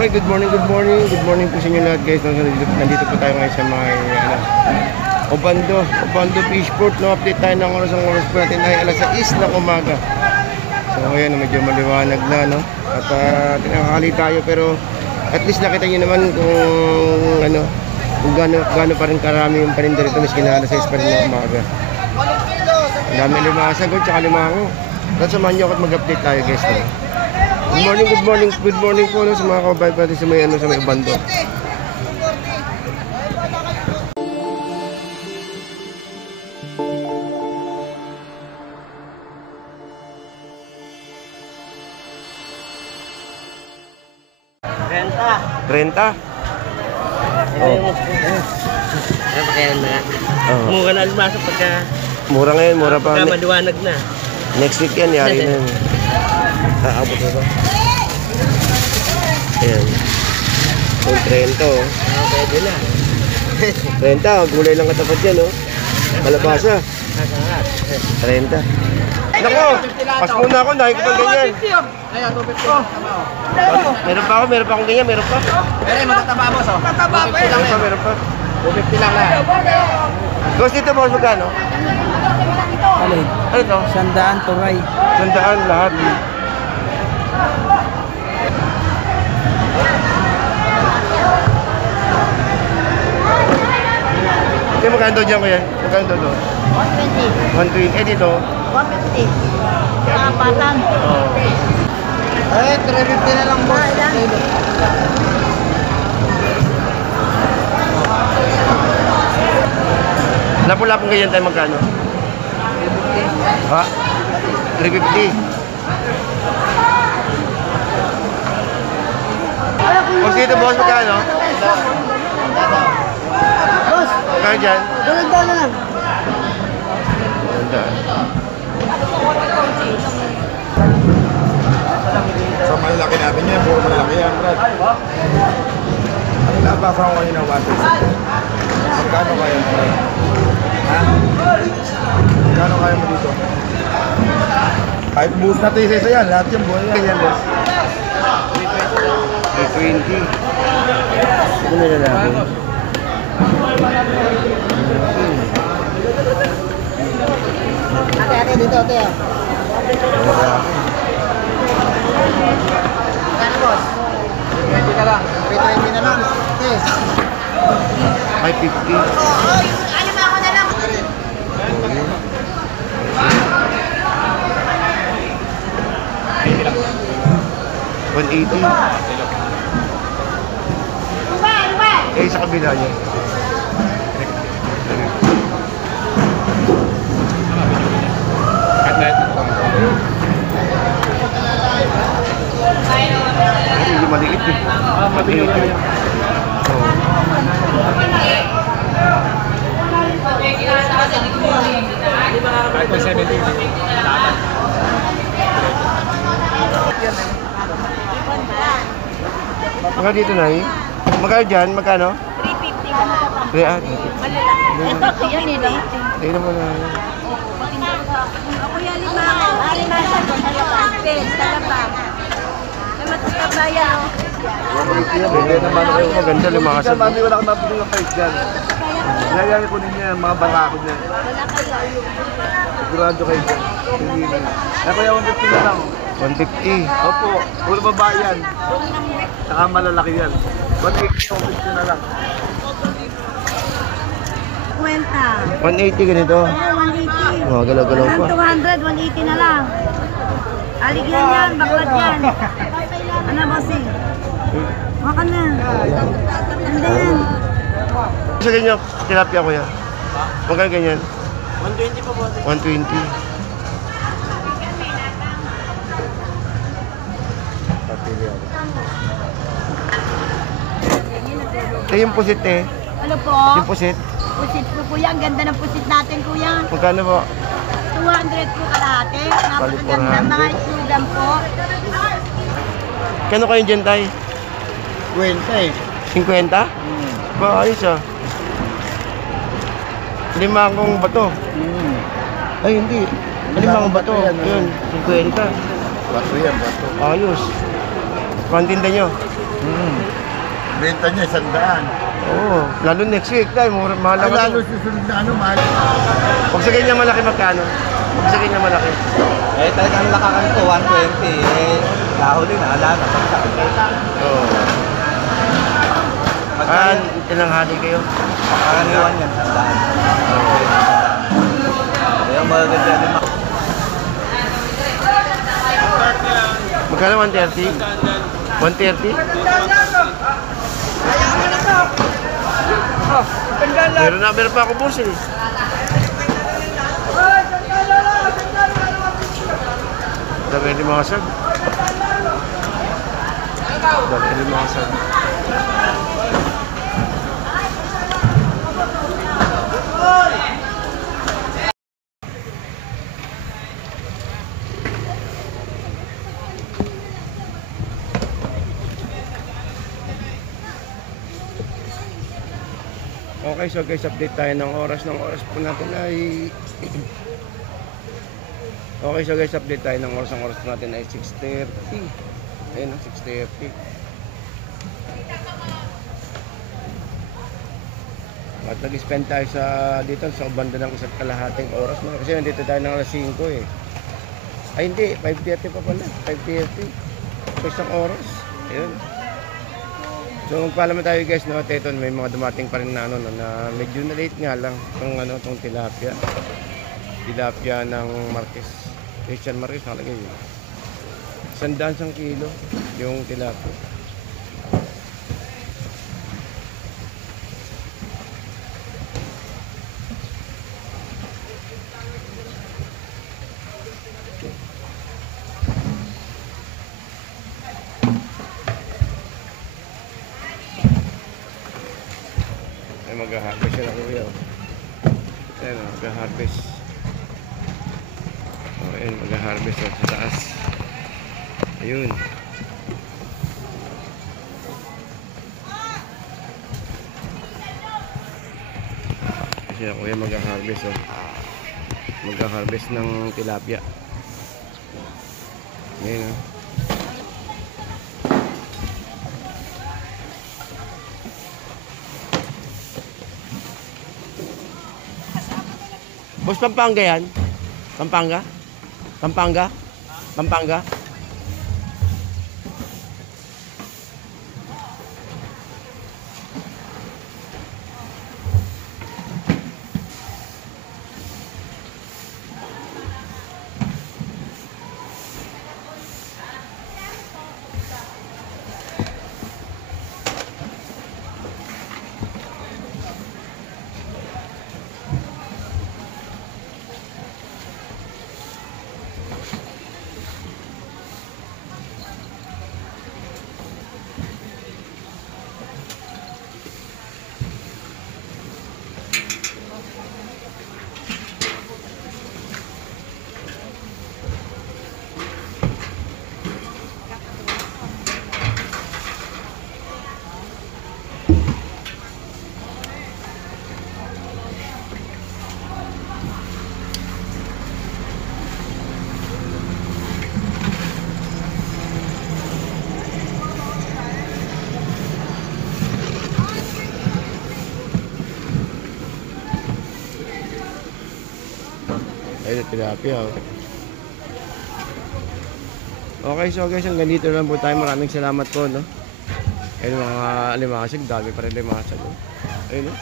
Okay, good morning po sa inyo lahat guys. Nandito po tayo ngayon sa may Obando Fishport. No, update tayo ng oras po natin ay alas 6 ng umaga. So ayan, medyo maliwanag na, no? At tinakakali tayo, pero at least nakita nyo naman kung gaano pa rin karami yung paninda rito, miski na alas 6 pa rin ng umaga. Ang dami limasagot tsaka limango. At samahan nyo ako at mag-update tayo guys, no? Good morning po, no, sa mga kababayan natin sa may Obando. Renta? Oh. Mura na almasa pagka... Mura ngayon, mura pa. Pagka maliwanag na. Next week yan, yari na yan. Aabot na ba? Ayan. Yung 30, oh. Pwede na. 30, gulay lang katapat yan, oh. Kalabasa. 30. Nako, pas muna ako, dahil ko pang ganyan. Ayan, 250. Meron pa akong ganyan, meron pa. Pero matataba mo, so. Matataba pa eh. Meron pa. 250 lang lang. Gusto dito, boss, magkano? Alin? Ano to? Sandaan, turay. Sandaan lahat. Okay, magkano daw dyan, kuya? Magkano daw doon? 120. 120. Eh, dito? 150. Patang. Oo. Eh, 350 na lang, boss. Lapo-lapong ganyan tayo magkano? 350. Ha? 350. Kung dito, boss, magkano? Boss, Magkano dyan? dalanda na lang. Ganda. So malaki natin yan, puro malaki yan, Brad. Nabasa ko kayo ng 160. Magkano kaya mo, Brad? Ha? Magkano kaya mo dito? Kahit buhos na tayo isa yan, lahat yung buhay yan. Ganyan, boss. 320. Ito na lalaki. Ate, dito, ate. Kano, boss? 320 na lang. 320 na lang. Okay. 550. Ano ba ako na lang? 180. Eh, sa kabila niya. Hindi maliit eh. Maliit eh. Kahit may 70. Magkano dito na eh? Magkano dyan? Magkano? 350 ka na. Real. Ito, yan eh, no? Tingnan mo na. Kuya, limango. Limango. Talabang. Matatabayan, no? Hindi naman ako maganda limakas. Mami, wala kang mapili ng price dyan. Nayayari ko ninyo yan, mga barako dyan. Wala kayo. Sigurado kayo dyan. Hindi na. Eh, kaya 150 na lang. 150. Opo, puro babae yan. Saka malalaki yan. 180, 150 na lang. Kwenta. 180 ganito. Oo, 180. Oh, galaw-galaw pa. 200, 180 na lang. Aligyan yan, baklat yan. Ano, bossing? Baka na. Ganda yan. Sa ganyan, tilapia kuya. Magkano ganyan? 120 pa po. 120. Eh, yung pusit eh. Ano po? Yung pusit. Pusit po, kuya. Ang ganda ng pusit natin, kuya. Magkano po? 200 po kalahati. Napakaganda. 400. Mga isugan po. Kano kayo dyan tayo? 20 eh. 50? Ba, ayos ah. 5 kong bato. Ay, hindi. 5 bato. Yan, Yun, 50. Bato yan, bato. Ayos. Pantinda nyo. Benta niya 100. Oo, lalo next week tayo, mahal Ay, ako. lalo susunod na ano, mahal. Pag sa ganyan malaki magkano? Pag sa ganyan malaki. Eh, talagang lakakan ko, 120. Eh, lahuli na, ala na. Oo. Ah, tinanghali kayo. Pagkakaniwan yan, sandaan. Kaya magaganda din mga. Magkano 130? 130? Meron pa ako boss eh. Dami rin mga sag. Dami rin mga sag. Okay, so guys, update tayo ng oras. Ng oras po natin ay okay, so guys, update tayo ng oras. Ang oras po natin ay 6:30. Ayun, 6:30. At nag-spend tayo sa dito sa banda ng 1.5 oras. Kasi nandito tayo ng alas 5 eh. Ay hindi, 5:30 pa pala. 5:30. So isang oras. Ayun. So magpalaman tayo guys, no, at ito may mga dumating pa rin na ano, na medyo na late nga lang itong tilapia. Tilapia ng Marquez. Christian Marquez nakalagay yun. 100 kilo yung tilapia. Mag-harvest siya na kuya. Ayan o, mag-harvest. O, ayan, mag-harvest sa taas. Ayun. Kasi na kuya mag-harvest o. Mag-harvest ng tilapia. Ayan o. Boss, Pampanga yan? Pampanga? Pampanga? Pampanga? Ayun, tilapia. Okay, so guys, hanggang dito lang po tayo. Maraming salamat po, no? Ayun, mga limasig. Dami pa rin limasig. Ayun, no?